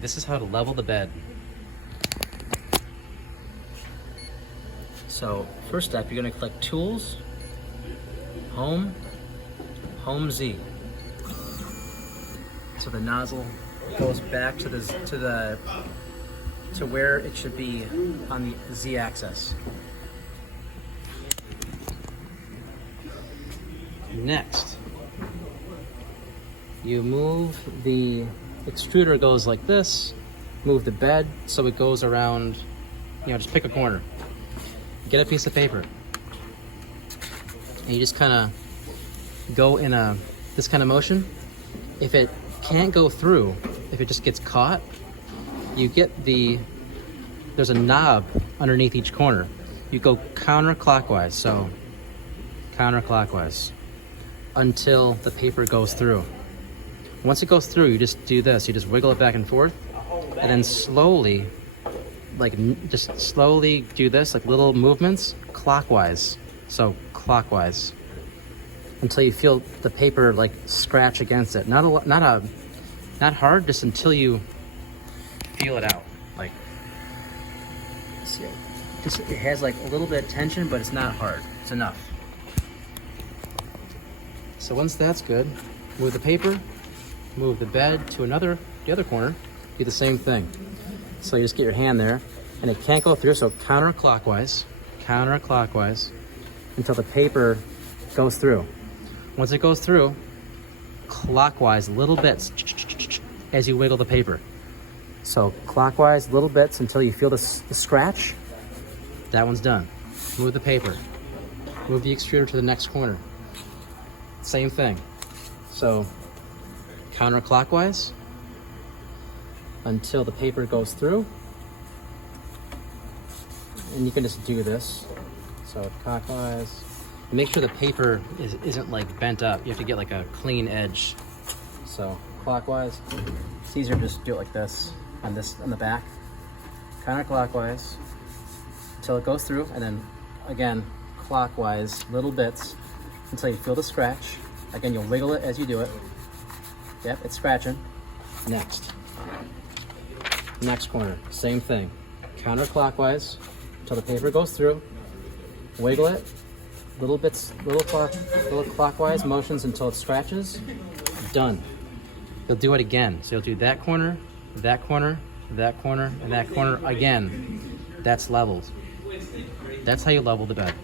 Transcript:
This is how to level the bed. So first step, you're gonna click Tools, Home, Home Z. So the nozzle goes back to where it should be on the Z axis. Next, you move the extruder goes like this, move the bed so it goes around, just pick a corner. Get a piece of paper. And you just kind of go in this kind of motion. If it can't go through, if it just gets caught, you get there's a knob underneath each corner. You go counterclockwise, so counterclockwise until the paper goes through. Once it goes through, you just do this. You just wiggle it back and forth, and then slowly, just slowly do this, like little movements, clockwise. So clockwise, until you feel the paper like scratch against it. Not hard, just until you feel it out. Like, see, it has like a little bit of tension, but it's not hard. It's enough. So once that's good, move the paper, move the bed to the other corner, do the same thing. So you just get your hand there, and it can't go through, so counterclockwise, until the paper goes through. Once it goes through, clockwise, little bits, as you wiggle the paper. So clockwise, little bits until you feel the scratch. That one's done. Move the paper. Move the extruder to the next corner. Same thing. So counterclockwise until the paper goes through. And you can just do this. So clockwise. Make sure the paper isn't like bent up. You have to get like a clean edge. So clockwise. It's easier to just do it like this on the back. Counterclockwise until it goes through, and then again clockwise, little bits until you feel the scratch. Again, you'll wiggle it as you do it. Yep, it's scratching. Next corner, same thing. Counterclockwise until the paper goes through. Wiggle it. Little bits, little clockwise motions until it scratches. Done. You'll do it again. So you'll do that corner, that corner, that corner, and that corner again. That's leveled. That's how you level the bed.